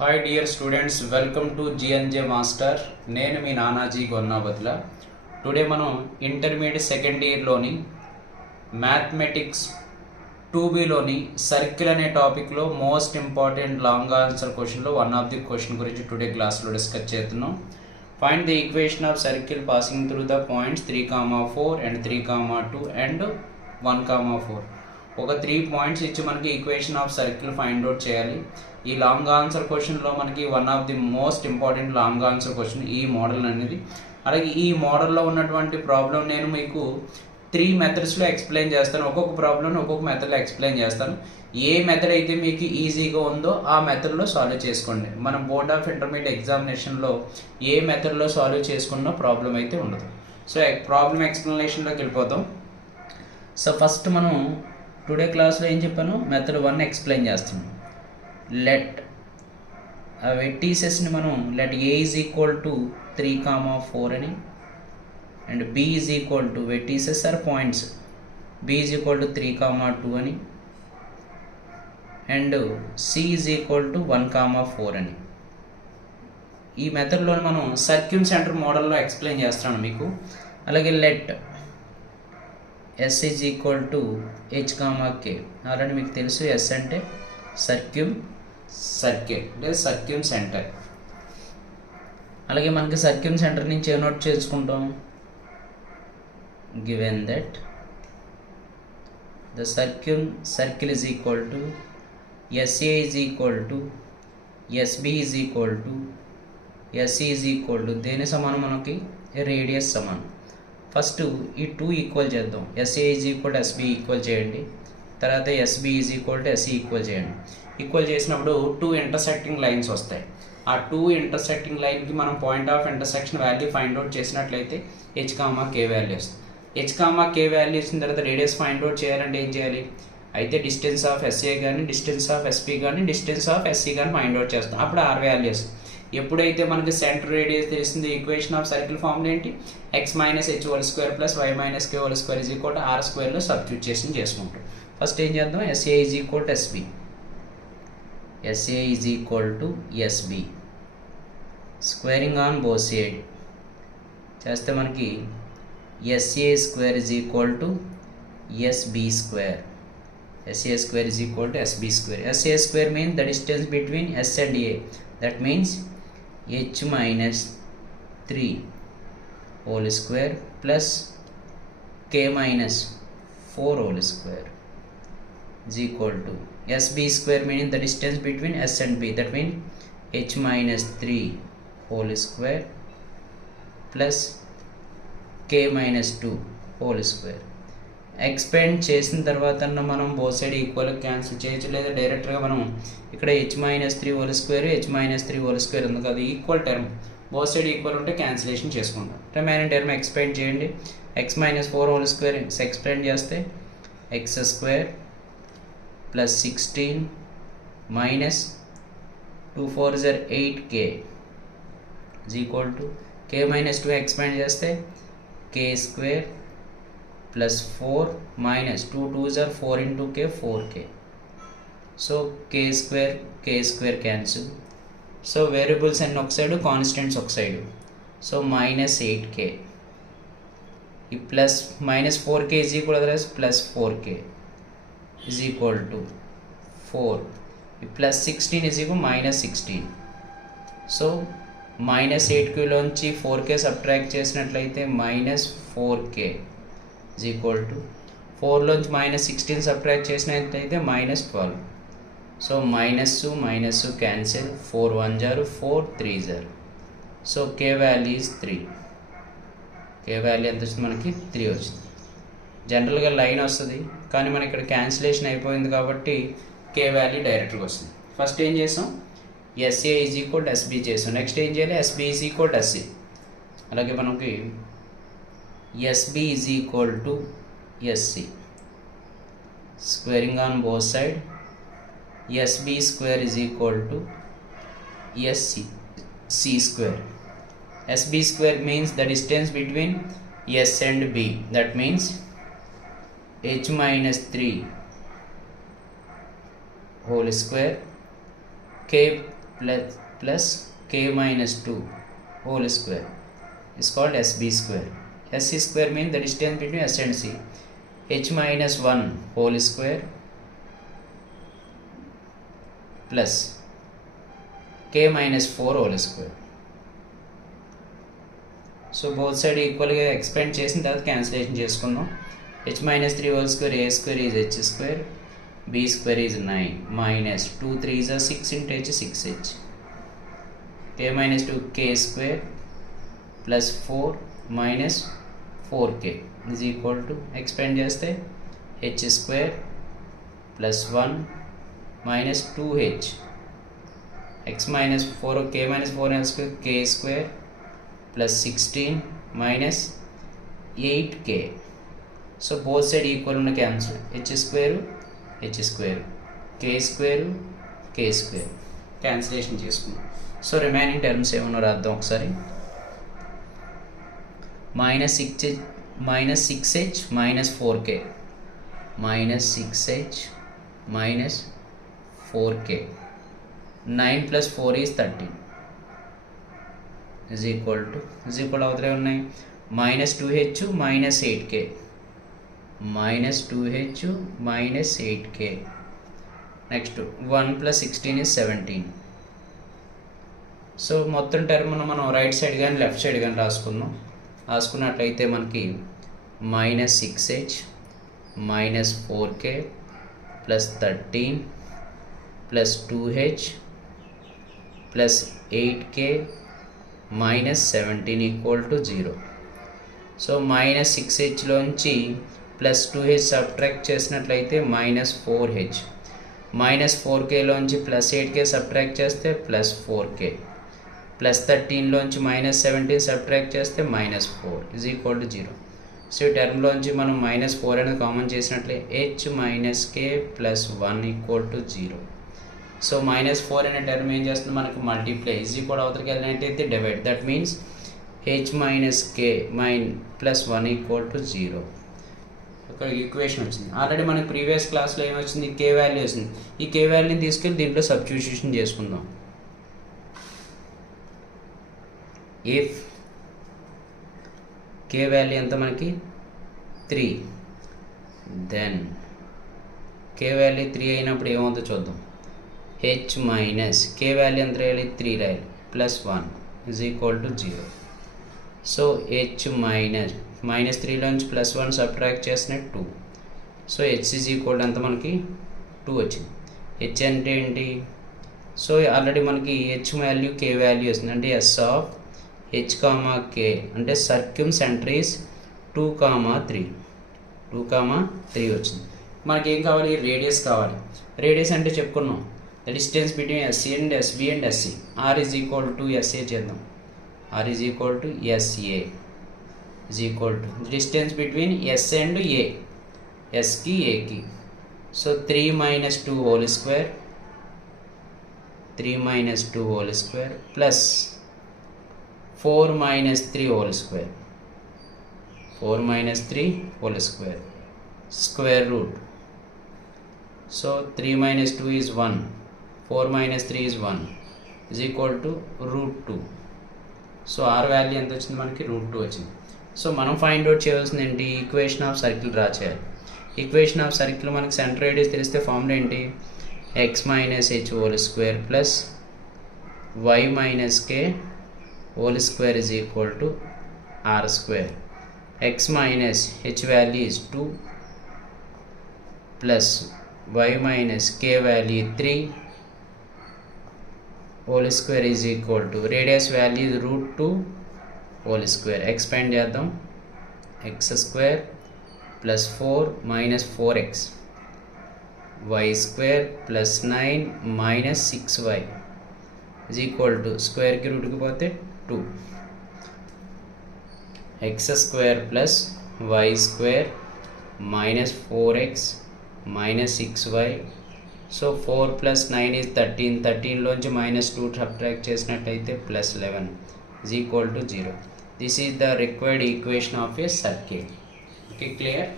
Hi dear students, welcome to GNJ master. నేను మీ Nanaji Gonnabadla. Today మనం ఇంటర్మీడియట్ సెకండ్ ఇయర్లోని మ్యాథమెటిక్స్ 2Bలోని సర్కిల్ అనే టాపిక్లో మోస్ట్ ఇంపార్టెంట్ లాంగ్ ఆన్సర్ క్వశ్చన్లో వన్ ఆఫ్ ది క్వశ్చన్ గురించి టుడే క్లాస్లో డిస్కస్ చేస్తున్నాం. Find the equation of circle passing through the points 3,4 and 3,2 and 1,4. ఒక 3 పాయింట్స్ ఇచ్చి మనకి equation of circle find out చేయాలి. ఈ లాంగ్ ఆన్సర్ క్వశ్చన్లో మనకి one of the most important long answer question ఈ మోడల్ అనేది. అలాగే ఈ మోడల్లో ఉన్నటువంటి ప్రాబ్లం నేను మీకు 3 మెథడ్స్లో ఎక్స్ప్లెయిన్ చేస్తాను. ఒక్కొక్క ప్రాబ్లమ్ ఒక్కొక్క మెథడ్లో ఎక్స్ప్లెయిన్ చేస్తాను. ఏ మెథడ్ అయితే మీకు ఈజీగా ఉందో ఆ మెథడ్లో సాల్వ్ చేసుకోండి. మనం బోర్డ్ ఆఫ్ ఇంటర్మీడియట్ ఎగ్జామినేషన్లో ఏ మెథడ్లో సాల్వ్ చేసుకున్న ప్రాబ్లం అయితే ఉండదు. సో ప్రాబ్లం ఎక్స్ప్లెనేషన్లోకి వెళ్ళిపోతాం. సో ఫస్ట్ మనం టుడే క్లాస్లో ఏం చెప్పాను, మెథడ్ 1 ఎక్స్ప్లెయిన్ చేస్తున్నాం. లెట్ వెట్టీసెస్ని మనం let A is equal to 3,4 అని and B is equal to vertices are points B is equal to 3,2 అని and C is equal to 1,4 అని. ఈ మెథడ్లో మనం సర్క్యూల్ సెంటర్ మోడల్లో ఎక్స్ప్లెయిన్ చేస్తున్నాను మీకు. అలాగే let S is equal to H comma K. అలాంటి మీకు తెలుసు, ఎస్ అంటే సర్కిల్ అంటే సర్క్యూల్ సెంటర్. అలాగే మనకి సర్క్యూల్ సెంటర్ నుంచి ఏ నోట్ చేసుకుంటాం, given that the circle is equal to SA is equal to SB is equal to SC is equal to దేని సమానం, మనకి రేడియస్ సమానం. ఫస్ట్ ఈ 2 ఈక్వల్ చేద్దాం. SA is equal to SB equal చేయండి, తర్వాత SB is equal to SC equal చేయండి. Equal చేసినప్పుడు 2 ఇంటర్సెక్టింగ్ లైన్స్ వస్తాయి. ఆ 2 ఇంటర్సెక్టింగ్ లైన్కి మనం point of intersection value find out చేసినట్లయితే హెచ్ కామా కే వాల్యూ వస్తుంది. హెచ్ కామా కే వాల్యూ ఇచ్చిన తర్వాత రేడియస్ ఫైండ్ అవుట్ చేయాలంటే ఏం చేయాలి, అయితే డిస్టెన్స్ ఆఫ్ ఎస్ఏ కానీ డిస్టెన్స్ ఆఫ్ ఎస్పి కానీ డిస్టెన్స్ ఆఫ్ ఎస్సి కానీ ఫైండ్ అవుట్ చేస్తాం. అప్పుడు ఆర్ వాల్యూస్. ఎప్పుడైతే మనకి సెంటర్ రేడియస్ తెలిసింది, ఈక్వేషన్ ఆఫ్ సర్కిల్ ఫార్ములా ఏంటి, X minus H whole square plus Y minus K whole square is equal to R స్క్వేర్లో substitution చేసుకుంటాం. ఫస్ట్ ఏం చేద్దాం, SA is equal to SB, SA is equal to SB squaring on both side చేస్తే మనకి SA square is equal to SB square, SA square is equal to SB square. SA square means the distance between S and A, that means h minus 3 whole square plus k minus 4 whole square is equal to sb square, meaning the distance between s and b, that means h minus 3 whole square plus k minus 2 whole square. Expand చేసిన తర్వాత మనం both side equal cancel చేయొచ్చు, లేదా డైరెక్ట్గా మనం ఇక్కడ H minus 3 whole square H minus 3 whole square ఉంది కదా, equal term both side equal ఉంటే క్యాన్సిలేషన్ చేసుకుంటాం. రిమైనింగ్ టర్మ్ ఎక్స్పెండ్ చేయండి. X minus 4 whole square expand చేస్తే ఎక్స్ స్క్వేర్ ప్లస్ 16 మైనస్ 2 4 జర్ 8k is equal to k minus 2 expand చేస్తే k square plus 4 minus 2 2s are 4 into k 4k. So k square cancel. So variables and oxide, constants oxide. So minus 8k. Plus minus 4k is equal to plus 4k is equal to 4. Plus 16 is equal to minus 16. So minus 8k లోంచి 4k subtract చేసినట్లయితే minus 4k is equal to 4 లోంచి minus 16 subtract చేసినట్లయితే minus 12. So minus cancel, 4 1 jar 4 3 jar. So K value is 3. K value ఎంత వస్తుంది, మనకి 3 వచ్చింది. జనరల్గా line వస్తుంది, కానీ మనకి ఇక్కడ క్యాన్సిలేషన్ అయిపోయింది కాబట్టి కే వాల్యూ డైరెక్ట్గా వస్తుంది. ఫస్ట్ ఏం చేసాం, SA is equal to SB చేసాం. నెక్స్ట్ ఏం చేయాలి, SB is equal to SC. అలాగే మనకి SB is equal to SC, squaring on both side, SB square is equal to SC C square. SB square means the distance between S and B, that means h minus 3 whole square k plus k minus 2 whole square is called SB square. SC square means the distance between S and C. H minus 1 whole square plus k minus 4 whole square. So both side ఈక్వల్గా expand చేసిన తర్వాత cancellation చేసుకుందాం. h minus 3 whole square a square is h square, b square is 9 minus 2 3 is 6 into h 6h, k minus 2 k square plus 4 minus 4k is equal to expand చేస్తే h square plus 1 minus 2h, x minus 4 k minus 4 whole square k square plus 16 minus 8k. So both side equal ఉన్న cancel h square k square k square cancellation చేసుకున్నాం. So remaining terms ఏమన్నా రాద్దాం ఒకసారి. minus 6h minus 4k minus 6h minus 4k 9 plus 4 is 13 is equal అవుతాయి ఉన్నాయి minus 2h minus 8k minus 2h minus 8k. Next 1 plus 16 is 17. So మొత్తం term మనం right side కానీ left side కానీ రాసుకున్నట్లయితే మనకి minus 6h minus 4k plus 13 plus 2h plus 8k minus 17 equal to 0. So minus 6h లోంచి plus 2h subtract చేసినట్లయితే minus 4h, minus 4k లోంచి plus 8k subtract చేస్తే plus 4k, plus 13 లోంచి minus 17 subtract చేస్తే minus 4 is equal to 0. So ఈ టర్మ్లోంచి మనం minus 4 అనేది common చేసినట్లే h minus k plus 1 equal to 0. So minus 4 అనే టర్మ్ ఏం చేస్తుంది మనకు మల్టిప్లై ఈజ్ ఈక్వల్ అవతలకి వెళ్ళినట్టయితే divide, that means h minus k plus 1 equal to 0. ఒక ఈక్వేషన్ వచ్చింది. ఆల్రెడీ మనకి ప్రీవియస్ క్లాస్లో ఏమొచ్చింది, కే వాల్యూ వచ్చింది. ఈ కే వాల్యూని తీసుకెళ్ళి దీంట్లో సబ్స్టిట్యూషన్ చేసుకుందాం. ఇఫ్ కే వాల్యూ ఎంత మనకి 3, దెన్ కే వాల్యూ 3 అయినప్పుడు ఏమవుతుందో చూద్దాం. h మైనస్ కే వాల్యూ ఎంత రాయాలి, 3 రాయాలి, plus 1 is equal to 0. So h minus 3లోంచి ప్లస్ 1 సబ్ట్రాక్ట్ చేసిన 2. సో h ఈజ్ ఈక్వల్ అంత మనకి 2 వచ్చింది. h అంటే ఏంటి, సో ఆల్రెడీ మనకి h వాల్యూ k వాల్యూ వస్తుంది, అంటే s of h comma k అంటే సర్క్యూమ్ సెంటర్ ఈస్ 2,3 వచ్చింది. మనకి ఏం కావాలి, రేడియస్ కావాలి. రేడియస్ అంటే చెప్పుకున్నాం the distance between SC and SB and SC. r is equal to SA చేద్దాం. r is equal to SA is equal to distance between S and A, Sకి Aకి. So 3 minus 2 whole square plus 4 minus 3 whole square square root. So 3 minus 2 is 1, 4 minus 3 is 1 is equal to root 2. So r value ఎంత వచ్చింది మనకి, route 2 వచ్చింది. So మనం find out చేయాల్సింది ఏంటి, equation of circle draw చేయాలి. ఈక్వేషన్ ఆఫ్ సర్కిల్ మనకి centre radius తెలిస్తే ఫార్ములా ఏంటి, x minus h whole square plus y minus k whole square is equal to r square. x minus h value is 2 plus y minus k value 3 whole square is equal to radius value root 2 whole square. Expand చేద్దాం, x square plus 4 minus 4x y square plus 9 minus 6y is equal to స్క్వేర్కి రూట్కి పోతే 2. x square plus y square minus 4x minus 6y. So 4 plus 9 is 13, 13లోంచి minus 2 subtract చేసినట్టయితే plus 11 is equal to 0. This is the required equation of a circle. Okay, clear.